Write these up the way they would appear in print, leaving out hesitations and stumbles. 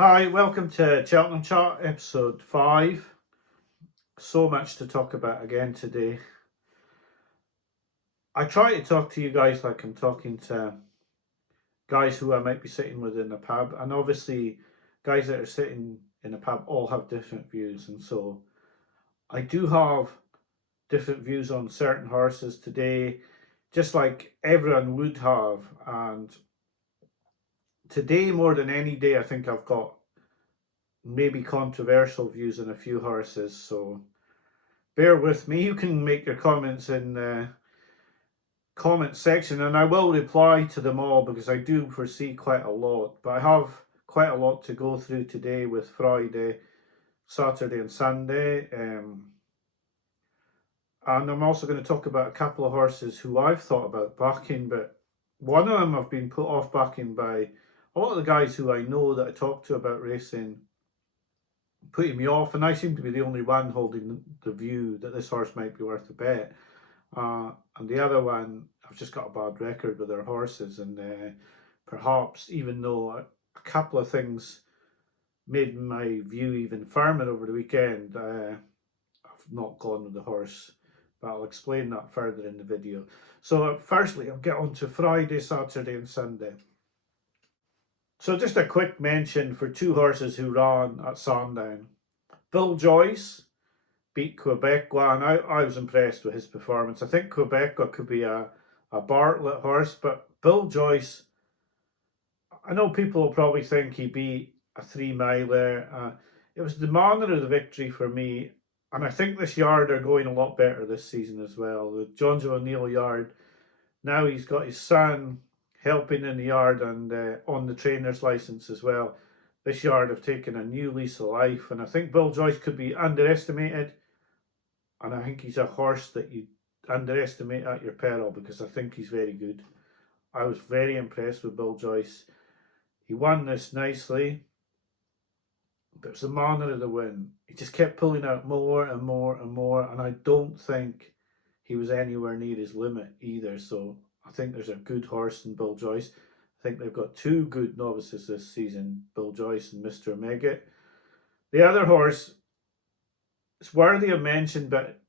Hi, welcome to Cheltenham Chat, episode 5. So much to talk about again today. I try to talk to you guys like I'm talking to guys who I might be sitting with in a pub, and obviously, guys that are sitting in a pub all have different views, and so I do have different views on certain horses today, just like everyone would have. And today, more than any day, I think I've got maybe controversial views on a few horses, so bear with me. You can make your comments in the comment section and I will reply to them all because I do foresee quite a lot. But I have quite a lot to go through today with Friday, Saturday, and Sunday. And I'm also going to talk about a couple of horses who I've thought about backing, but one of them I've been put off backing by a lot of the guys who I know that I talk to about racing, putting me off, and I seem to be the only one holding the view that this horse might be worth a bet. And the other one, I've just got a bad record with their horses, and perhaps even though a couple of things made my view even firmer over the weekend, I've not gone with the horse. But I'll explain that further in the video. So firstly, I'll get on to Friday, Saturday and Sunday. So just a quick mention for two horses who ran at Sandown. Bill Joyce beat Quebecois, and I was impressed with his performance. I think Quebecois could be a Bartlett horse, but Bill Joyce, I know people will probably think he beat a 3 miler. It was the manner of the victory for me, and I think this yard are going a lot better this season as well. The Jonbon yard, now he's got his son helping in the yard and on the trainer's license as well. This yard have taken a new lease of life, and I think Bill Joyce could be underestimated. And I think he's a horse that you underestimate at your peril because I think he's very good. I was very impressed with Bill Joyce. He won this nicely, but it was the manner of the win. He just kept pulling out more and more and more, and I don't think he was anywhere near his limit either. So I think there's a good horse in Bill Joyce. I think they've got two good novices this season, Bill Joyce and Mr. Megget. The other horse, it's worthy of mention, but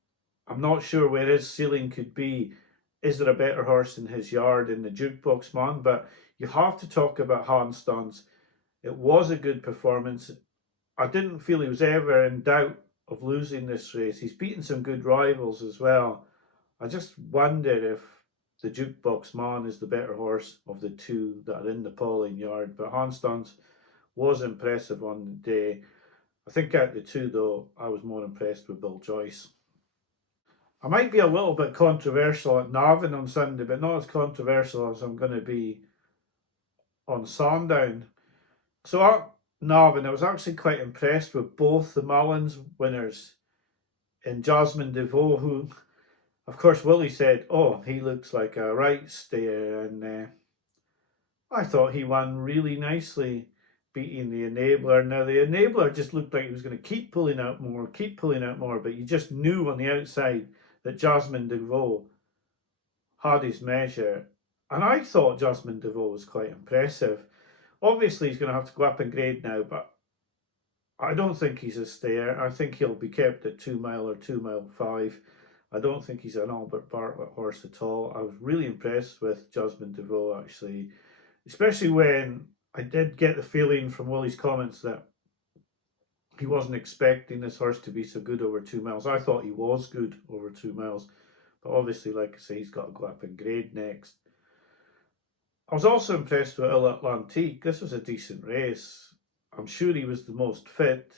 I'm not sure where his ceiling could be. Is there a better horse in his yard in the Jukebox Man? But you have to talk about Handstands. It was a good performance. I didn't feel he was ever in doubt of losing this race. He's beaten some good rivals as well. I just wonder if the Jukebox Man is the better horse of the two that are in the Pauline yard. But Handstands was impressive on the day. I think out of the two, though, I was more impressed with Bill Joyce. I might be a little bit controversial at Navan on Sunday, but not as controversial as I'm going to be on Sandown. So at Navan, I was actually quite impressed with both the Mullins winners in Jasmine DeVoe, who, of course, Willie said, oh, he looks like a right stayer, and I thought he won really nicely, beating the Enabler. Now, the Enabler just looked like he was going to keep pulling out more, but you just knew on the outside that Jasmine DeVoe had his measure. And I thought Jasmine DeVoe was quite impressive. Obviously, he's going to have to go up in grade now, but I don't think he's a stayer. I think he'll be kept at 2 mile or 2 mile 5. I don't think he's an Albert Bartlett horse at all. I was really impressed with Jasmine DeVoe, actually, especially when I did get the feeling from Willie's comments that he wasn't expecting this horse to be so good over 2 miles. I thought he was good over 2 miles, but obviously, like I say, he's got to go up in grade next. I was also impressed with Il Atlantique. This was a decent race. I'm sure he was the most fit.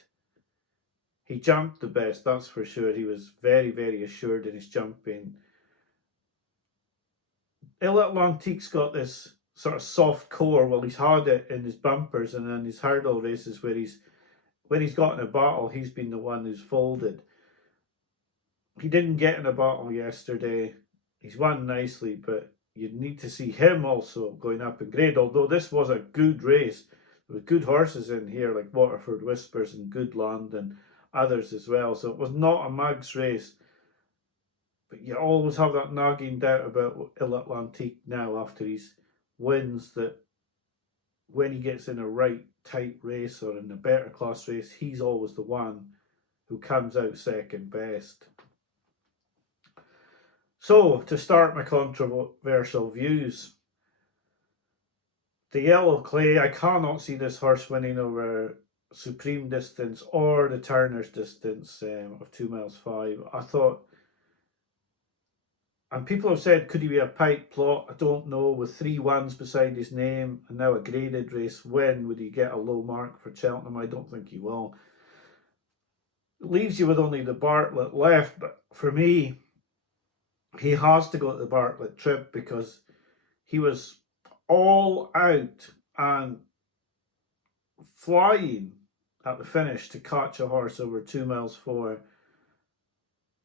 He jumped the best, that's for sure. He was very, very assured in his jumping. Il Atlantique's got this sort of soft core. Well, he's had it in his bumpers and in his hurdle races where when he's got in a battle, he's been the one who's folded. He didn't get in a battle yesterday. He's won nicely, but you'd need to see him also going up in grade. Although this was a good race, there were good horses in here like Waterford Whispers and Goodland and others as well. So it was not a mug's race. But you always have that nagging doubt about Il Atlantique now after his wins, that when he gets in a right tight race or in a better class race, he's always the one who comes out second best. So, to start my controversial views, the Yellow Clay, I cannot see this horse winning over Supreme Distance or the Turner's Distance of 2 miles 5. I thought, and people have said, could he be a pipe plot? I don't know. With 3 1s beside his name and now a graded race win, would he get a low mark for Cheltenham? I don't think he will. It leaves you with only the Bartlett left, but for me, he has to go to the Bartlett trip because he was all out and flying at the finish to catch a horse over 2 miles 4.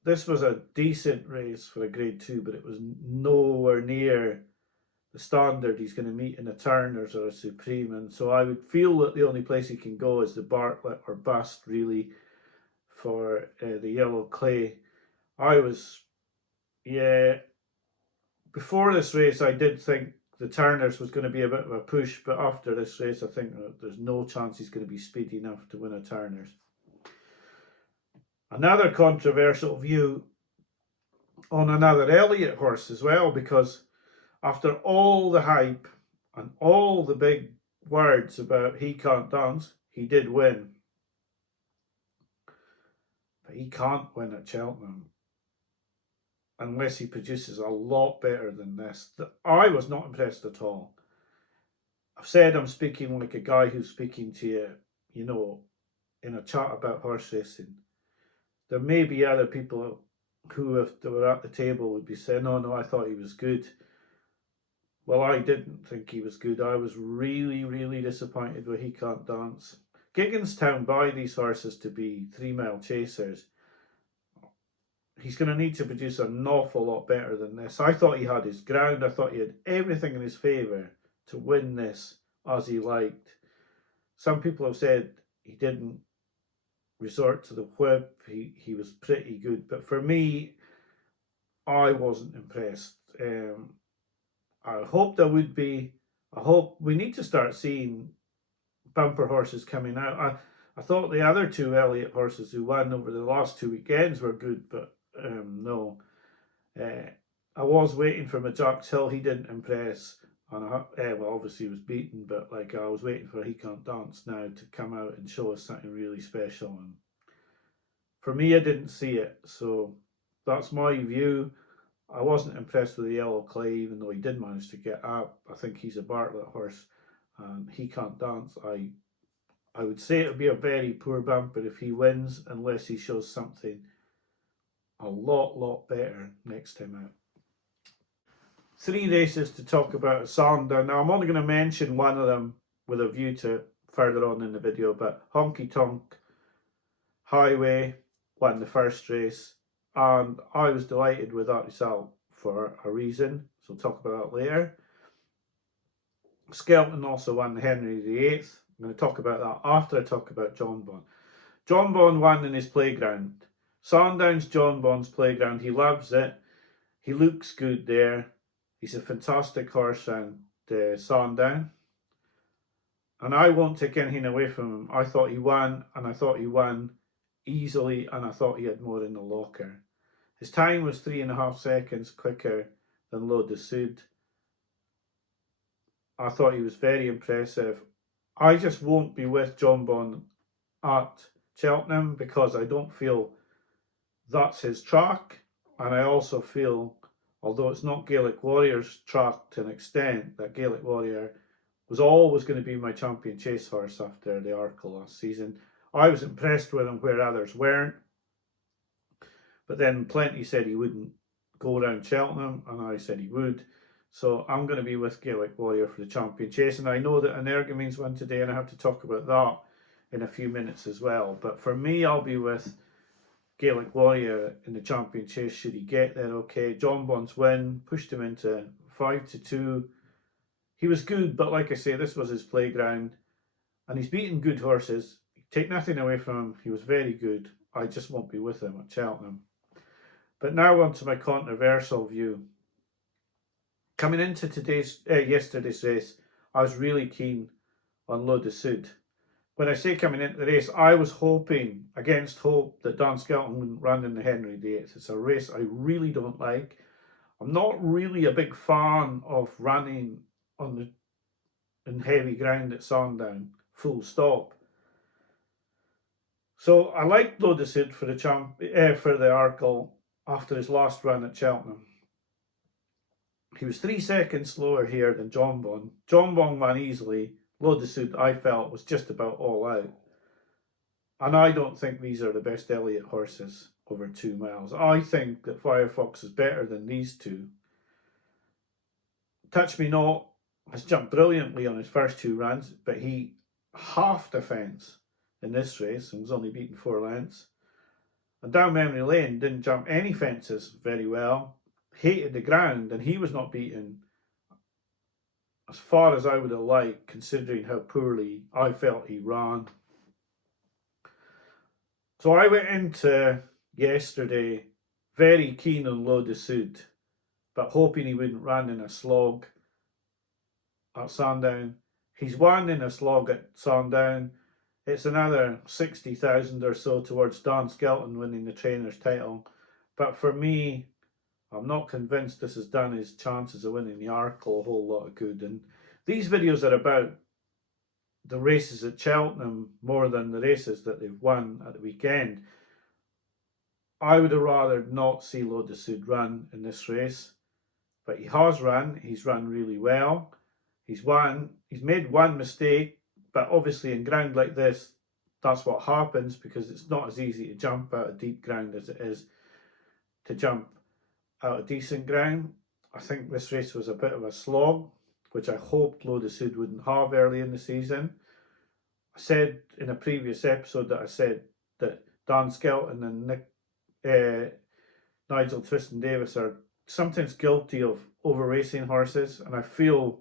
This was a decent race for a grade 2, but it was nowhere near the standard he's going to meet in a Turner's or a Supreme. And so I would feel that the only place he can go is the Bartlett or bust, really, for the Yellow Clay. Before this race, I did think the Turners was going to be a bit of a push, but after this race, I think there's no chance he's going to be speedy enough to win a Turners. Another controversial view on another Elliott horse as well, because after all the hype and all the big words about he can't dance, he did win. But he can't win at Cheltenham unless he produces a lot better than this. I was not impressed at all. I've said I'm speaking like a guy who's speaking to you, in a chat about horse racing. There may be other people who, if they were at the table, would be saying, no, I thought he was good. Well, I didn't think he was good. I was really, really disappointed with He Can't Dance. Gigginstown buy these horses to be 3 mile chasers. He's going to need to produce an awful lot better than this. I thought he had his ground. I thought he had everything in his favour to win this as he liked. Some people have said he didn't resort to the whip. He was pretty good. But for me, I wasn't impressed. I hoped I would be. I hope we need to start seeing bumper horses coming out. I thought the other 2 Elliott horses who won over the last 2 weekends were good, but no. I was waiting for Majax Hill. He didn't impress. And well, obviously he was beaten, but I was waiting for He Can't Dance now to come out and show us something really special. And for me, I didn't see it. So that's my view. I wasn't impressed with the Yellow Clay, even though he did manage to get up. I think he's a Bartlett horse, and He Can't Dance. I would say it would be a very poor bumper if he wins, unless he shows something a lot better next time out. 3 races to talk about at Sandown. Now, I'm only going to mention one of them with a view to further on in the video, but Honky Tonk Highway won the first race, and I was delighted with that result for a reason, so we'll talk about that later. Skelton also won the Henry VIII. I'm going to talk about that after I talk about Jonbon. Jonbon won in his playground. Sandown's Jonbon's playground. He loves it. He looks good there. He's a fantastic horse around Sandown. And I won't take anything away from him. I thought he won, and I thought he won easily, and I thought he had more in the locker. His time was 3.5 seconds quicker than L'Eau de Sud. I thought he was very impressive. I just won't be with Jonbon at Cheltenham because I don't feel that's his track. And I also feel, although it's not Gaelic Warrior's track to an extent, that Gaelic Warrior was always going to be my champion chase horse after the Arkle last season. I was impressed with him where others weren't. But then plenty said he wouldn't go around Cheltenham, and I said he would. So I'm going to be with Gaelic Warrior for the champion chase. And I know that Energemene's won today, and I have to talk about that in a few minutes as well. But for me, I'll be with Gaelic Warrior in the champion chase should he get there. Okay, Jonbon's win pushed him into 5-2. He was good, but like I say, this was his playground, and he's beaten good horses. Take nothing away from him. He was very good. I just won't be with him at Cheltenham. But now on to my controversial view. Coming into yesterday's race, I was really keen on L'Eau de Sud. when I say coming into the race, I was hoping against hope that Don Skelton wouldn't run in the Henry VIII. It's a race I really don't like. I'm not really a big fan of running on the in heavy ground at Sandown, full stop. So I liked Lodesud for for the Arkle after his last run at Cheltenham. He was 3 seconds slower here than Jonbon. Jonbon won easily. Lodesud, I felt, was just about all out. And I don't think these are the best Elliott horses over 2 miles. I think that Firefox is better than these two. Touch Me Not has jumped brilliantly on his first 2 runs, but he halved the fence in this race and was only beaten 4 lengths. And Down Memory Lane didn't jump any fences very well, hated the ground, and he was not beaten as far as I would have liked, considering how poorly I felt he ran. So I went into yesterday very keen on Lodesud, but hoping he wouldn't run in a slog at Sandown. He's won in a slog at Sandown. It's another 60,000 or so towards Dan Skelton winning the trainer's title. But for me, I'm not convinced this has done his chances of winning the Arkle a whole lot of good. And these videos are about the races at Cheltenham more than the races that they've won at the weekend. I would have rather not see Lodesud run in this race, but he has run. He's run really well. He's won. He's made one mistake, but obviously in ground like this, that's what happens, because it's not as easy to jump out of deep ground as it is to jump out of decent ground. I think this race was a bit of a slog, which I hoped Lodesud wouldn't have early in the season. I said in a previous episode that I said that Dan Skelton and Nigel Twiston-Davies are sometimes guilty of over racing horses, and I feel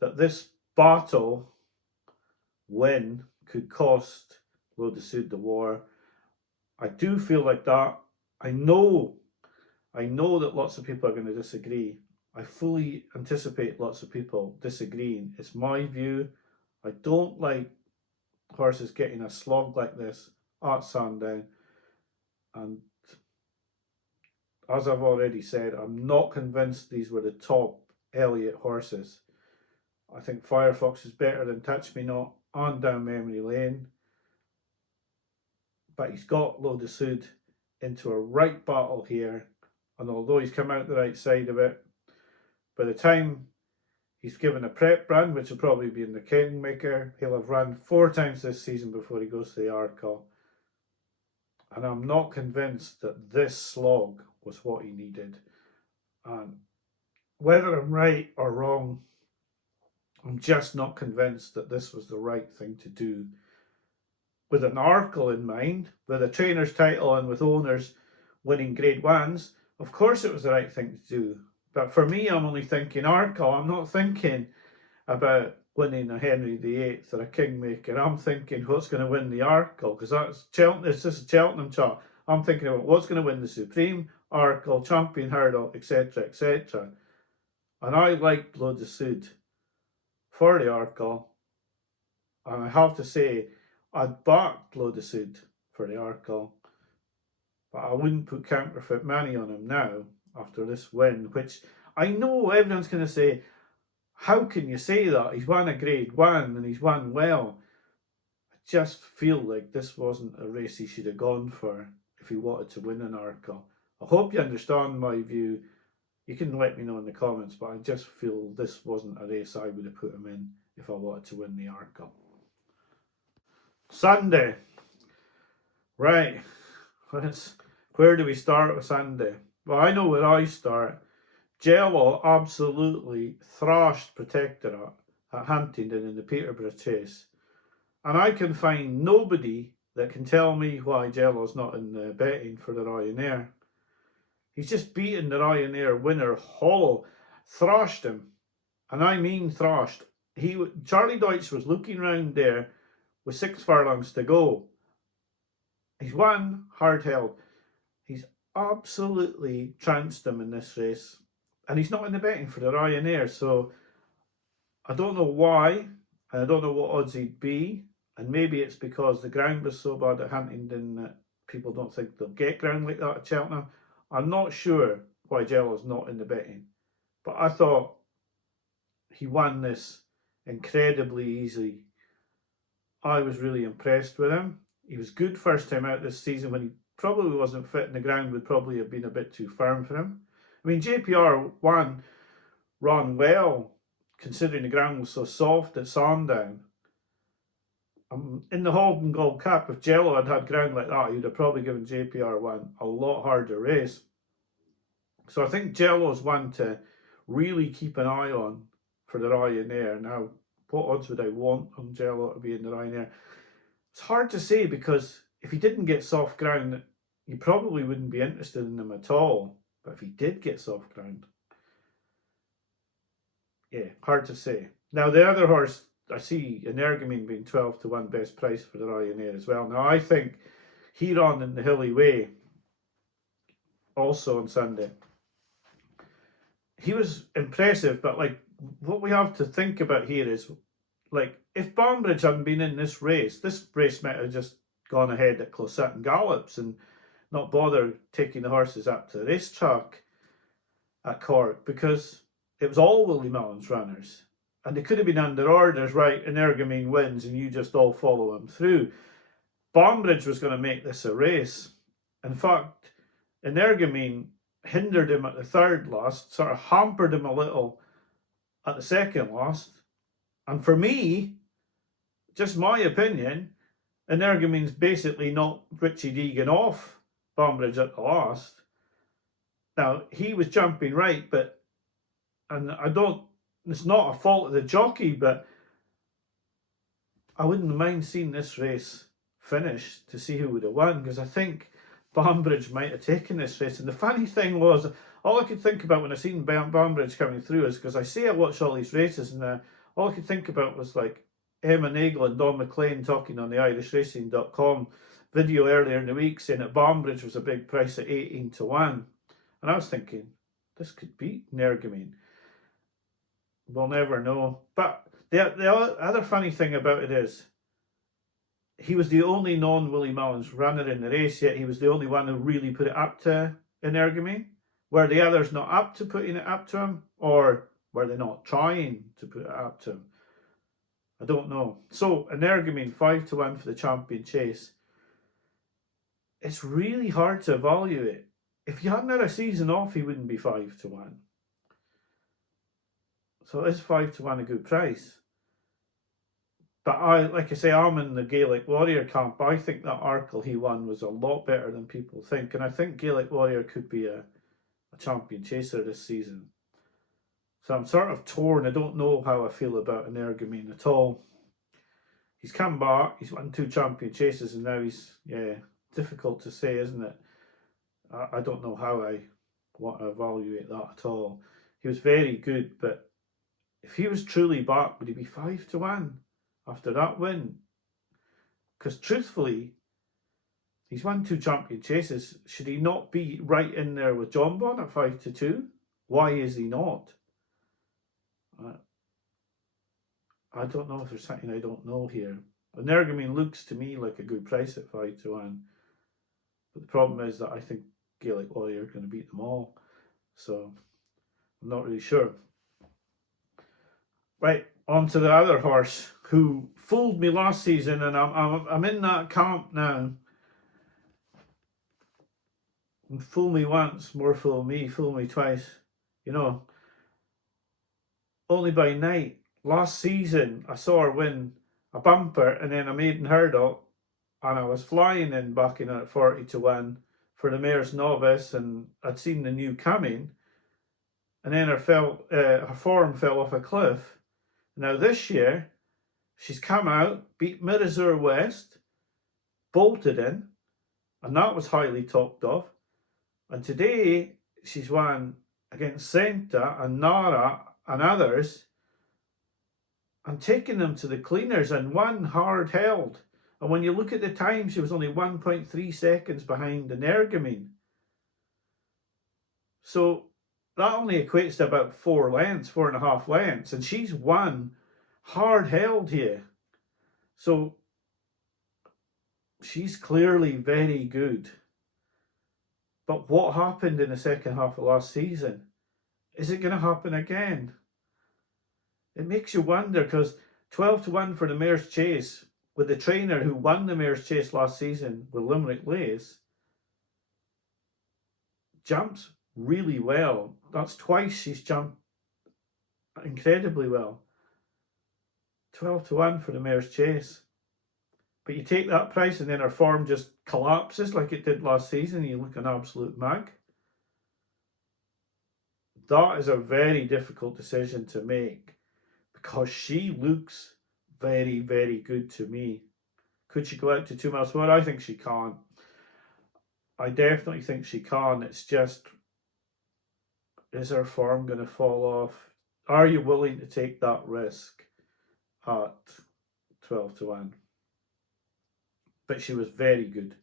that this battle win could cost Lodesud the war. I do feel like that. I know that lots of people are going to disagree. I fully anticipate lots of people disagreeing. It's my view. I don't like horses getting a slog like this at Sandown. And as I've already said, I'm not convinced these were the top Elliott horses. I think Firefox is better than Touch Me Not and Down Memory Lane. But he's got Lodesud into a right battle here. And although he's come out the right side of it, by the time he's given a prep run, which will probably be in the Kingmaker, he'll have run 4 times this season before he goes to the Arkle. And I'm not convinced that this slog was what he needed. And whether I'm right or wrong, I'm just not convinced that this was the right thing to do. With an Arkle in mind, with a trainer's title and with owners winning Grade 1s, of course it was the right thing to do. But for me, I'm only thinking Arkle. I'm not thinking about winning a Henry VIII or a Kingmaker. I'm thinking what's going to win the Arkle, because it's just a Cheltenham chart. I'm thinking about what's going to win the Supreme, Arkle, Champion Hurdle, etc., etc. And I liked Lodesud for the Arkle. And I have to say, I'd backed Lodesud for the Arkle, but I wouldn't put counterfeit money on him now after this win, which I know everyone's going to say, how can you say that? He's won a Grade 1 and he's won well. I just feel like this wasn't a race he should have gone for if he wanted to win an Arkle. I hope you understand my view. You can let me know in the comments, but I just feel this wasn't a race I would have put him in if I wanted to win the Arkle. Sunday. Right. Where do we start with Sunday? Well, I know where I start. Jello absolutely thrashed Protectorate at Huntingdon in the Peterborough Chase. And I can find nobody that can tell me why Jello's not in the betting for the Ryanair. He's just beaten the Ryanair winner hollow, thrashed him. And I mean thrashed. Charlie Deutsch was looking round there with 6 furlongs to go. He's won, hard held. He's absolutely trounced him in this race. And he's not in the betting for the Ryanair, so I don't know why, and I don't know what odds he'd be. And maybe it's because the ground was so bad at Huntingdon that people don't think they'll get ground like that at Cheltenham. I'm not sure why Jello's not in the betting, but I thought he won this incredibly easily. I was really impressed with him. He was good first time out this season when he probably wasn't fit and the ground would probably have been a bit too firm for him. I mean, JPR1 ran well considering the ground was so soft at Sandown. In the Holden Gold Cup, if Jello had had ground like that, he'd have probably given JPR1 a lot harder race. So I think Jello's one to really keep an eye on for the Ryanair. Now, what odds would I want on Jello to be in the Ryanair? It's hard to say because if he didn't get soft ground, you probably wouldn't be interested in him at all. But if he did get soft ground, yeah, hard to say. Now, the other horse, I see Energemene being 12 to 1 best price for the Ryanair as well. Now, I think he ran in the Hilly Way also on Sunday. He was impressive, but like what we have to think about here is like if Banbridge hadn't been in this race might have just gone ahead at Closetten Gallops and not bother taking the horses up to the racetrack at Cork because it was all Willie Mullins runners. And they could have been under orders, right? Energemene wins and you just all follow him through. Banbridge was going to make this a race. In fact, Energemene hindered him at the third last, sort of hampered him a little at the second last. And for me, just my opinion, Energemene's basically knocked Richie Deegan off Banbridge at the last. Now, he was jumping right, it's not a fault of the jockey, but I wouldn't mind seeing this race finish to see who would have won, because I think Banbridge might have taken this race. And the funny thing was, all I could think about when I seen Banbridge coming through is because I see I watch all these races, and all I could think about was like Emma Nagle and Don McLean talking on the IrishRacing.com video earlier in the week saying that Banbridge was a big price at 18 to 1. And I was thinking, this could beat Energemene. We'll never know. But the other funny thing about it is, he was the only non-Willie Mullins runner in the race, yet he was the only one who really put it up to Energemene. Were the others not up to putting it up to him, or were they not trying to put it up to him? I don't know. So Energemene 5 to 1 for the Champion Chase. It's really hard to evaluate. If he hadn't had a season off, he wouldn't be 5 to 1. So is 5 to 1 a good price? But like I say, I'm in the Gaelic Warrior camp. I think that Arkle he won was a lot better than people think. And I think Gaelic Warrior could be a champion chaser this season. So I'm sort of torn. I don't know how I feel about Energemene at all. He's come back. He's won 2 champion chases and now he's, difficult to say, isn't it? I don't know how I want to evaluate that at all. He was very good, but if he was truly back, would he be 5 to 1 after that win? Because truthfully, he's won 2 champion chases. Should he not be right in there with Jonbon at 5 to 2? Why is he not? I don't know if there's something I don't know here. Energemene looks to me like a good price at 5 to 1. But the problem is that I think Gaelic Warrior are going to beat them all. So I'm not really sure. Right, on to the other horse who fooled me last season, and I'm in that camp now. And fool me once, more fool me twice. You know, only by night. Last season, I saw her win a bumper and then a maiden hurdle, and I was flying in backing at 40 to 1 for the Mayor's Novice, and I'd seen the new coming, and then her form fell off a cliff. Now this year, she's come out, beat Mirazur West, bolted in, and that was highly talked of. And today, she's won against Senta and Nara and others, and taken them to the cleaners and one hard held. And when you look at the time, she was only 1.3 seconds behind Energemene. So that only equates to about 4.5 lengths, and she's won hard held here. So she's clearly very good. But what happened in the second half of last season? Is it going to happen again? It makes you wonder, because 12-1 for the Mare's Chase, with the trainer who won the Mare's Chase last season with Limerick Lace, jumps really well. That's twice she's jumped incredibly well. 12-1 for the Mare's Chase. But you take that price and then her form just collapses like it did last season, you look an absolute mag. That is a very difficult decision to make, because she looks very, very good to me. Could she go out to 2 miles more? I think she can. I definitely think she can. It's just, is her form going to fall off? Are you willing to take that risk at 12-1? But she was very good.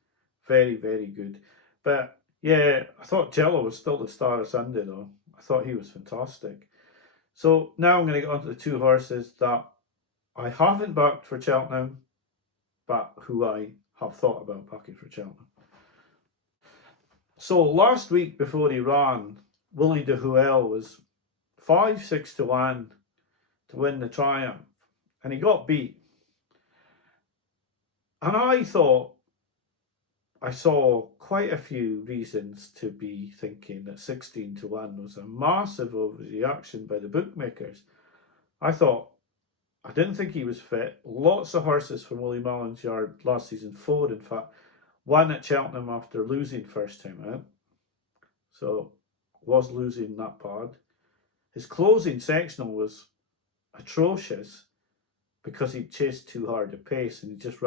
Very, very good. But yeah, I thought Jello was still the star of Sunday though. I thought he was fantastic. So now I'm going to get on to the two horses that I haven't backed for Cheltenham, but who I have thought about backing for Cheltenham. So last week before he ran, Willie de Huel was 5-6-1 to win the Triumph, and he got beat. And I thought I saw quite a few reasons to be thinking that 16-1 was a massive overreaction by the bookmakers. I didn't think he was fit. Lots of horses from Willie Mullins' yard last season, 4 in fact, won at Cheltenham after losing first time out. So was losing that bad. His closing sectional was atrocious because he chased too hard a pace and he just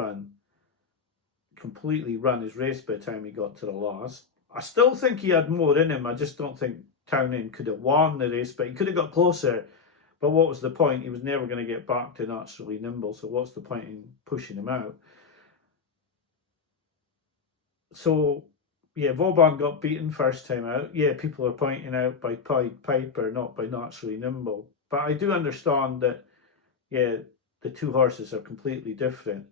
completely ran his race by the time he got to the last. I still think he had more in him. I just don't think Townend could have won the race, but he could have got closer. But what was the point? He was never going to get back to naturally nimble, so what's the point in pushing him out? So, yeah, Vauban got beaten first time out. Yeah, people are pointing out by Pied Piper, not by naturally nimble. But I do understand that, yeah, the two horses are completely different.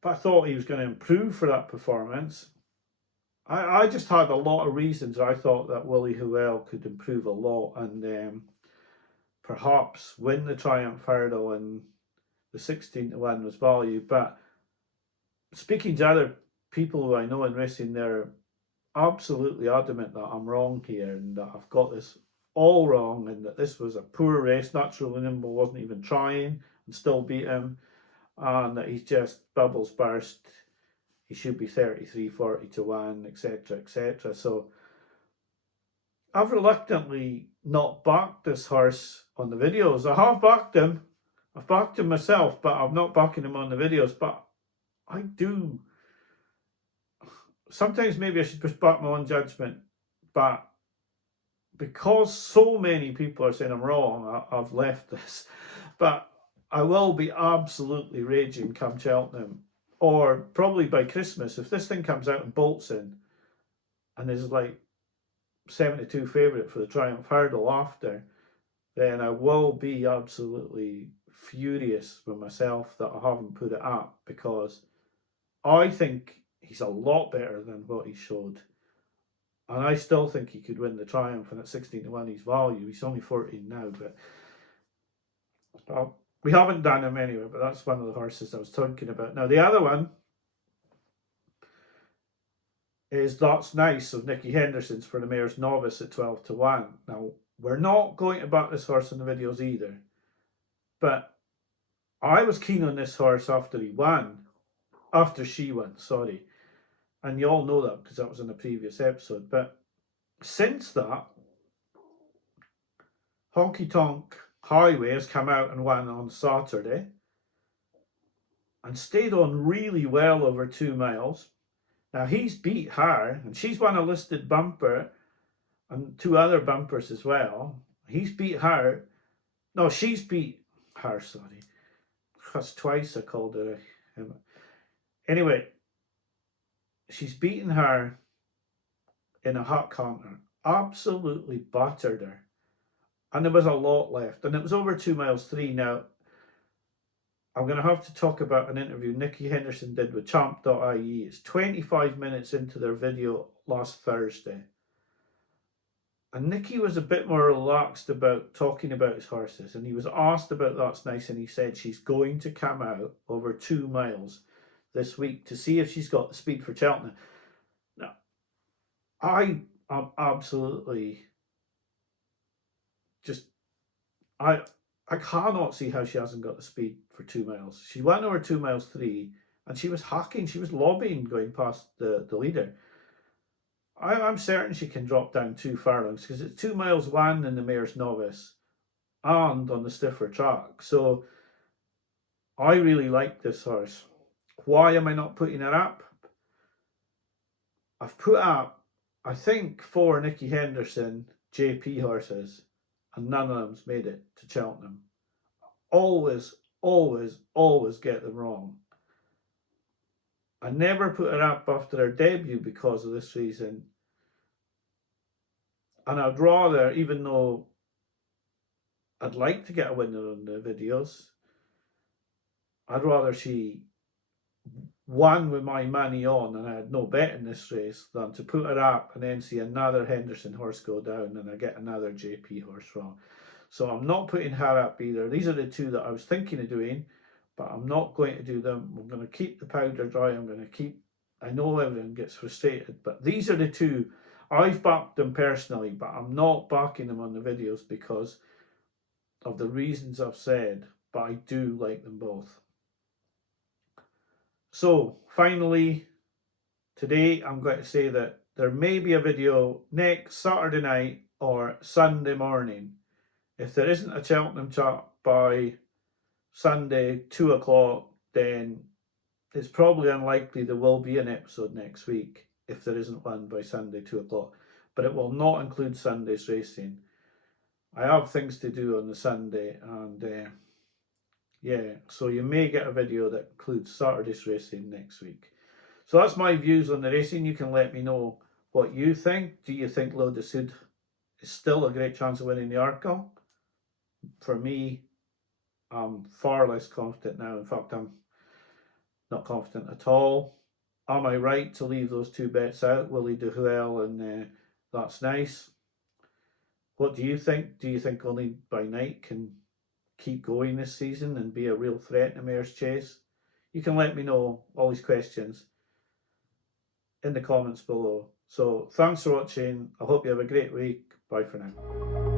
But I thought he was going to improve for that performance. I just had a lot of reasons I thought that Willie Huel could improve a lot and perhaps win the Triumph Hurdle, and the 16-1 was value. But speaking to other people who I know in racing, they're absolutely adamant that I'm wrong here and that I've got this all wrong and that this was a poor race. Naturally Nimble wasn't even trying and still beat him, and that he's just bubbles burst. He should be 33-40-1, etc., etc. So I've reluctantly not backed this horse on the videos. I have backed him. I've backed him myself, but I'm not backing him on the videos. But I do. Sometimes maybe I should just back my own judgment. But because so many people are saying I'm wrong, I've left this. But I will be absolutely raging come Cheltenham, or probably by Christmas. If this thing comes out and bolts in and is like 72 favourite for the Triumph Hurdle after, then I will be absolutely furious with myself that I haven't put it up, because I think he's a lot better than what he showed. And I still think he could win the Triumph, and at 16-1 he's value. He's only 14 now, but we haven't done him anyway, but that's one of the horses I was talking about. Now, the other one is That's Nice of Nicky Henderson's for the Mayor's Novice at 12-1. Now, we're not going to back this horse in the videos either, but I was keen on this horse after she won, sorry. And you all know that because that was in a previous episode. But since that, Honky Tonk Highway has come out and won on Saturday and stayed on really well over 2 miles. Now, he's beat her, and she's won a listed bumper and 2 other bumpers as well. He's beat her. No, she's beat her, sorry. That's twice I called her. Anyway, she's beaten her in a hot counter. Absolutely battered her. And there was a lot left. And it was over 2 miles 3. Now, I'm going to have to talk about an interview Nicky Henderson did with Champ.ie. It's 25 minutes into their video last Thursday. And Nicky was a bit more relaxed about talking about his horses, and he was asked about That's Nice, and he said she's going to come out over 2 miles this week to see if she's got the speed for Cheltenham. Now, I am absolutely just I cannot see how she hasn't got the speed for 2 miles. She went over 2 miles 3, and she was hacking, she was lobbying going past the leader. I'm certain she can drop down 2 furlongs because it's 2 miles 1 in the Mayor's Novice and on the stiffer track. So I really like this horse. Why am I not putting her up? I've put up, I think, 4 Nicky Henderson JP horses, and none of them's made it to Cheltenham. Always, always, always get them wrong. I never put her up after her debut because of this reason. And I'd rather, even though I'd like to get a winner on the videos, I'd rather she won with my money on and I had no bet in this race than to put her up and then see another Henderson horse go down and I get another JP horse wrong. So I'm not putting her up either. These are the 2 that I was thinking of doing, but I'm not going to do them. I'm going to keep the powder dry. I'm going to keep, I know everyone gets frustrated, but these are the 2. I've backed them personally, but I'm not backing them on the videos because of the reasons I've said, but I do like them both. So finally, today I'm going to say that there may be a video next Saturday night or Sunday morning. If there isn't a Cheltenham chat by Sunday 2 o'clock, then it's probably unlikely there will be an episode next week if there isn't one by Sunday 2 o'clock. But it will not include Sunday's racing. I have things to do on the Sunday, and yeah, so you may get a video that includes Saturday's racing next week. So that's my views on the racing. You can let me know what you think. Do you think Lo de Sud is still a great chance of winning the Arkle? For me, I'm far less confident now. In fact, I'm not confident at all. Am I right to leave those 2 bets out, Willie de Huel and That's Nice? What do you think? Do you think Only by Night can keep going this season and be a real threat in the Mayor's Chase? You can let me know all these questions in the comments below. So thanks for watching. I hope you have a great week. Bye for now.